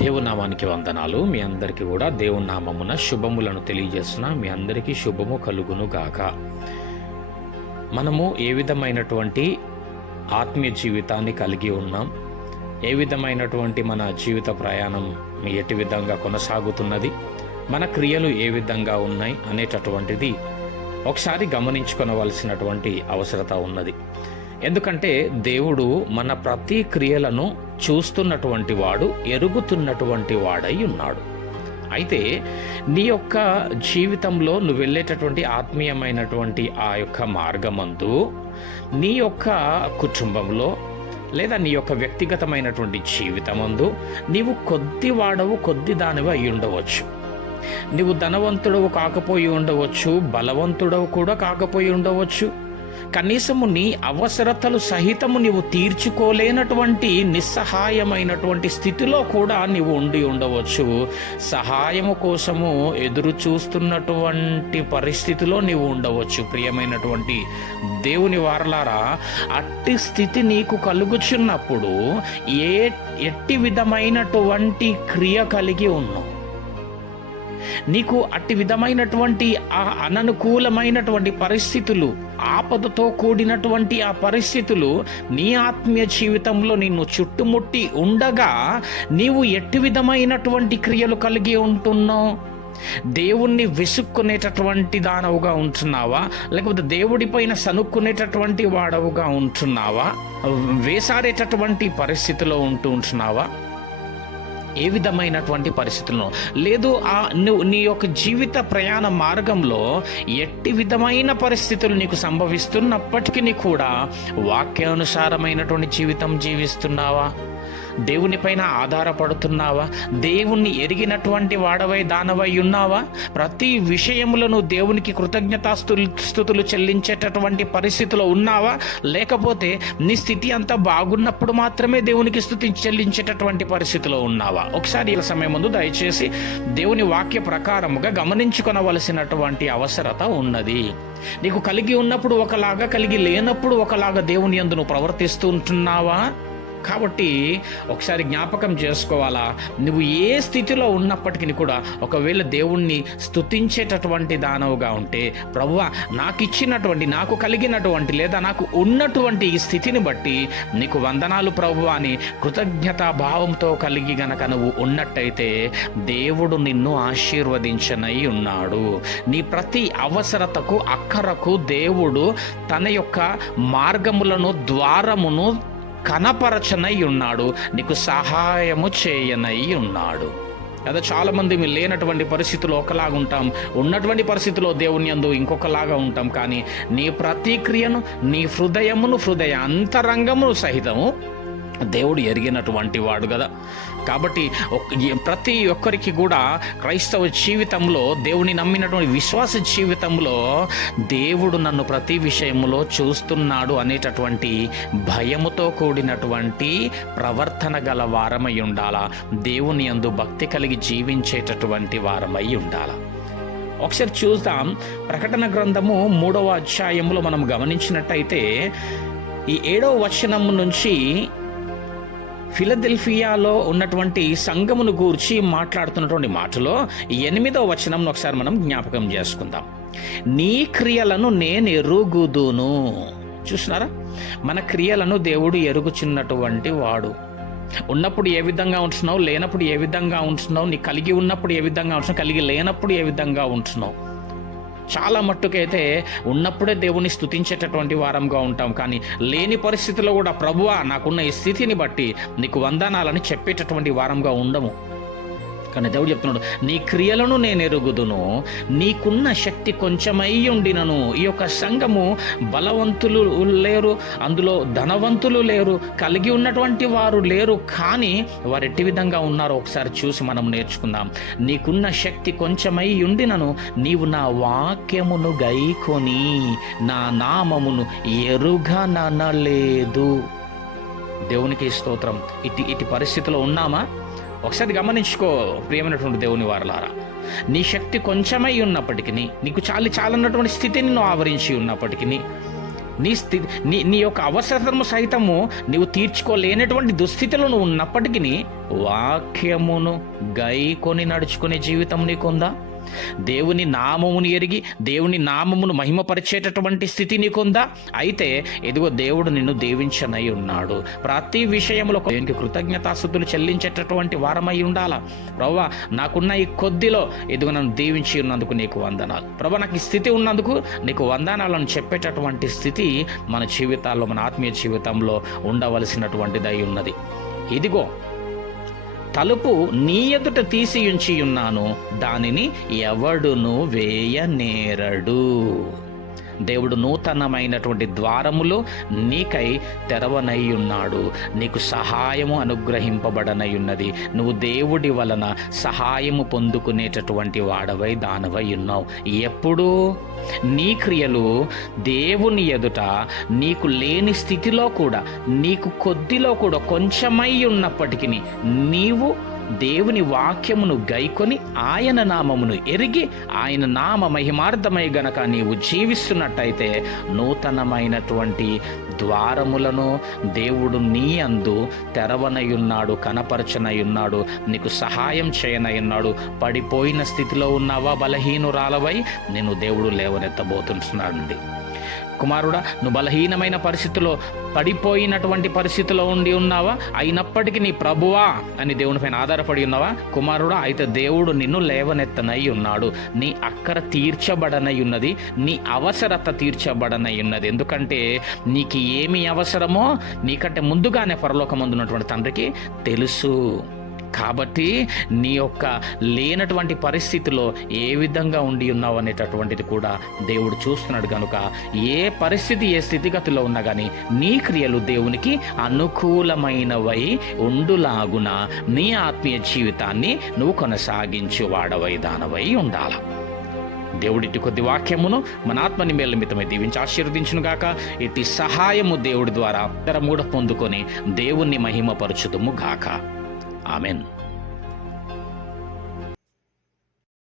దేవుని నామానికి వందనాలు. మీ అందరికీ కూడా దేవుని నామమున శుభములను తెలియజేస్తున్నా. మీ అందరికీ శుభము కలుగును గాక. మనము ఏ విధమైనటువంటి ఆత్మీయ జీవితాన్ని కలిగి ఉన్నాం, ఏ విధమైనటువంటి మన జీవిత ప్రయాణం ఎటు విధంగా కొనసాగుతున్నది, మన క్రియలు ఏ విధంగా ఉన్నాయి అనేటటువంటిది ఒకసారి గమనించుకొనవలసినటువంటి అవసరత ఉన్నది. ఎందుకంటే దేవుడు మన ప్రతి క్రియలను చూస్తున్నటువంటి వాడు, ఎరుగుతున్నటువంటి వాడై ఉన్నాడు. అయితే నీ యొక్క జీవితంలో నువ్వు వెళ్ళేటటువంటి ఆత్మీయమైనటువంటి ఆ యొక్క మార్గమందు నీ యొక్క కుటుంబంలో లేదా నీ యొక్క వ్యక్తిగతమైనటువంటి జీవితమందు నీవు కొద్ది వాడవు, కొద్ది దానివి అయి ఉండవచ్చు. నీవు ధనవంతుడవు కాకపోయి ఉండవచ్చు, బలవంతుడవు కూడా కాకపోయి ఉండవచ్చు. కనీసము నీ అవసరతలు సహితము నీవు తీర్చుకోలేనటువంటి నిస్సహాయమైనటువంటి స్థితిలో కూడా నీవు ఉండి ఉండవచ్చు. సహాయము కోసము ఎదురు చూస్తున్నటువంటి పరిస్థితిలో నీవు ఉండవచ్చు. ప్రియమైనటువంటి దేవుని వారలారా, అట్టి స్థితి నీకు కలుగుచున్నప్పుడు ఎట్టి విధమైనటువంటి క్రియ కలిగి ఉన్నావు. నీకు అట్టి విధమైనటువంటి ఆ అననుకూలమైనటువంటి పరిస్థితులు, ఆపదతో కూడినటువంటి ఆ పరిస్థితులు నీ ఆత్మీయ జీవితంలో నిన్ను చుట్టుముట్టి ఉండగా నీవు ఎట్టి విధమైనటువంటి క్రియలు కలిగి ఉంటున్నావు? దేవుణ్ణి విసుక్కునేటటువంటి దానవుగా ఉంటున్నావా, లేకపోతే దేవుడి పైన సనుక్కునేటటువంటి వాడవుగా ఉంటున్నావా, వేసాడేటటువంటి పరిస్థితిలో ఉంటున్నావా? ఏ విధమైనటువంటి పరిస్థితుల్లో లేదు. నీ యొక్క జీవిత ప్రయాణ మార్గంలో ఎట్టి విధమైన పరిస్థితులు నీకు సంభవిస్తున్నప్పటికీ కూడా వాక్యానుసారమైనటువంటి జీవితం జీవిస్తున్నావా? దేవుని పైన ఆధారపడుతున్నావా? దేవుణ్ణి ఎరిగినటువంటి వాడవై దానవై ఉన్నావా? ప్రతి విషయములను దేవునికి కృతజ్ఞతాస్తుతులు చెల్లించేటటువంటి పరిస్థితిలో ఉన్నావా? లేకపోతే నీ స్థితి అంతా బాగున్నప్పుడు మాత్రమే దేవునికి స్తుతి చెల్లించేటటువంటి పరిస్థితిలో ఉన్నావా? ఒకసారి ఈ సమయం ముందు దయచేసి దేవుని వాక్య ప్రకారముగా గమనించుకొనవలసినటువంటి అవసరత ఉన్నది. నీకు కలిగి ఉన్నప్పుడు ఒకలాగా, కలిగి లేనప్పుడు ఒకలాగా దేవుని యందు నువ్వు ప్రవర్తిస్తూ ఉంటున్నావా? కాబట్టి ఒకసారి జ్ఞాపకం చేసుకోవాలా, నువ్వు ఏ స్థితిలో ఉన్నప్పటికీ కూడా ఒకవేళ దేవుణ్ణి స్తుతించేటటువంటి దానవుగా ఉంటే, ప్రభువా నాకు ఇచ్చినటువంటి, నాకు కలిగినటువంటి లేదా నాకు ఉన్నటువంటి ఈ స్థితిని బట్టి నీకు వందనాలు ప్రభువా అని కృతజ్ఞతా భావంతో కలిగి గనక నువ్వు ఉన్నట్టయితే దేవుడు నిన్ను ఆశీర్వదించనై ఉన్నాడు. నీ ప్రతి అవసరతకు, అక్కరకు దేవుడు తన యొక్క మార్గములను, ద్వారమును కనపరచనై ఉన్నాడు. నీకు సహాయము చేయనై ఉన్నాడు కదా. చాలామంది మేము లేనటువంటి పరిస్థితుల్లో ఒకలాగా ఉంటాం, ఉన్నటువంటి పరిస్థితిలో దేవుని యందు ఇంకొకలాగా ఉంటాం. కానీ నీ ప్రతిక్రియను, నీ హృదయ అంతరంగమును సహితము దేవుడు ఎరిగినటువంటి వాడు కదా. కాబట్టి ప్రతి ఒక్కరికి కూడా క్రైస్తవ జీవితంలో, దేవుని నమ్మినటువంటి విశ్వాస జీవితంలో దేవుడు నన్ను ప్రతి విషయంలో చూస్తున్నాడు అనేటటువంటి భయముతో కూడినటువంటి ప్రవర్తన గల వారమై ఉండాలా. దేవుని యందు భక్తి కలిగి జీవించేటటువంటి వారమై ఉండాలా. ఒకసారి చూద్దాం. ప్రకటన గ్రంథము 3వ అధ్యాయంలో మనం గమనించినట్టయితే ఈ 7వ వచనం నుంచి ఫిలదెల్ఫియాలో ఉన్నటువంటి సంఘమును గూర్చి మాట్లాడుతున్నటువంటి మాటలో 8వ వచనం ఒకసారి మనం జ్ఞాపకం చేసుకుందాం. నీ క్రియలను నేను ఎరుగుదును. చూస్తున్నారా, మన క్రియలను దేవుడు ఎరుగుచున్నటువంటి వాడు. ఉన్నప్పుడు ఏ విధంగా ఉంటున్నావు, లేనప్పుడు ఏ విధంగా ఉంటున్నావు, నీ కలిగి ఉన్నప్పుడు ఏ విధంగా ఉంటున్నావు, కలిగి లేనప్పుడు ఏ విధంగా ఉంటున్నావు. చాలా మట్టుకైతే ఉన్నప్పుడే దేవుని స్తుతించేటటువంటి వారంగా ఉంటాం, కానీ లేని పరిస్థితిలో కూడా ప్రభువా నాకున్న ఈ స్థితిని బట్టి నీకు వందనాలని చెప్పేటటువంటి వారంగా ఉండము. కానీ దేవుడు చెప్తున్నాడు, నీ క్రియలను నేను ఎరుగుదును, నీకున్న శక్తి కొంచెమై ఉండినను. ఈ యొక్క సంఘము బలవంతులు లేరు, అందులో ధనవంతులు లేరు, కలిగి ఉన్నటువంటి వారు లేరు. కానీ వారు ఎట్టి విధంగా ఉన్నారో ఒకసారి చూసి మనం నేర్చుకుందాం. నీకున్న శక్తి కొంచెమై ఉండినను, నీవు నా వాక్యమును గైకొని నా నామమును ఎరుగననలేదు. దేవునికి స్తోత్రం. ఇటు పరిస్థితిలో ఉన్నామా? ఒకసారి గమనించుకో ప్రియమైనటువంటి దేవుని వారలారా. నీ శక్తి కొంచెమై ఉన్నప్పటికీ, నీకు చాలన్నటువంటి స్థితిని నువ్వు ఆవరించి ఉన్నప్పటికీ, నీ స్థితి నీ యొక్క అవసరము సైతము నీవు తీర్చుకోలేనటువంటి దుస్థితిలో నువ్వు ఉన్నప్పటికీ వాక్యమును గైకొని నడుచుకునే జీవితం నీకుందా? దేవుని నామమును ఎరిగి దేవుని నామమును మహిమపరిచేటటువంటి స్థితి నీకుందా? అయితే ఎదుగో దేవుడు నిన్ను దీవించనై ఉన్నాడు. ప్రతి విషయంలో దేవునికి కృతజ్ఞతాస్తుతులు చెల్లించేటటువంటి వారమై ఉండాలా. ప్రభువా, నాకున్న ఈ కొద్దిలో ఎదుగు నన్ను దీవించి ఉన్నందుకు నీకు వందనాలు. ప్రభువా, నాకు ఈ స్థితి ఉన్నందుకు నీకు వందనాలను చెప్పేటటువంటి స్థితి మన జీవితాల్లో, మన ఆత్మీయ జీవితంలో ఉండవలసినటువంటిదై ఉన్నది. ఇదిగో తలుపు నీ ఎదుట తీసి ఉంచి ఉన్నాను, దానిని ఎవడును వేయనేరడు. దేవుడు నూతనమైనటువంటి ద్వారములు నీకై తెరవనై ఉన్నాడు. నీకు సహాయము అనుగ్రహింపబడనై ఉన్నది. నువ్వు దేవుడి వలన సహాయము పొందుకునేటటువంటి వాడవై దానవై ఉన్నావు. ఎప్పుడు నీ క్రియలు దేవుని ఎదుట నీకు లేని స్థితిలో కూడా, నీకు కొద్దిలో కూడా కొంచెమై ఉన్నప్పటికీ నీవు దేవుని వాక్యమును గైకొని ఆయన నామమును ఎరిగి ఆయన నామ మహిమార్థమై గనక నీవు జీవిస్తున్నట్టయితే నూతనమైనటువంటి ద్వారములను దేవుడు నీ అందు తెరవనయున్నాడు, కనపరచనయున్నాడు, నీకు సహాయం చేయనయున్నాడు. పడిపోయిన స్థితిలో ఉన్నావా, బలహీనురాలవై నేను దేవుడు లేవనెత్తబోతున్నాడండి. కుమారుడా, నువ్వు బలహీనమైన పరిస్థితిలో, పడిపోయినటువంటి పరిస్థితిలో ఉండి ఉన్నావా? అయినప్పటికీ నీ ప్రభువా అని దేవుని పైన ఆధారపడి ఉన్నావా? కుమారుడా, అయితే దేవుడు నిన్ను లేవనెత్తనై ఉన్నాడు. నీ అక్కర తీర్చబడనై ఉన్నది, నీ అవసరత తీర్చబడనై ఉన్నది. ఎందుకంటే నీకు ఏమి అవసరమో నీకంటే ముందుగానే పరలోకమందున్నటువంటి తండ్రికి తెలుసు. కాబట్టి నీ యొక్క లేనటువంటి పరిస్థితిలో ఏ విధంగా ఉండి ఉన్నావు అనేటటువంటిది కూడా దేవుడు చూస్తున్నాడు. కనుక ఏ పరిస్థితి, ఏ స్థితిగతిలో ఉన్నా కానీ నీ క్రియలు దేవునికి అనుకూలమైనవై ఉండులాగున నీ ఆత్మీయ జీవితాన్ని నువ్వు కొనసాగించు వాడవై దానవై ఉండాల. దేవుడిటి కొద్ది వాక్యమును మన ఆత్మని మేళమితమై దీవించి ఆశీర్వదించును గాక. ఇటు సహాయము దేవుడి ద్వారా పొందుకొని దేవుణ్ణి మహిమపరచుదుము గాక. ఆమెన్.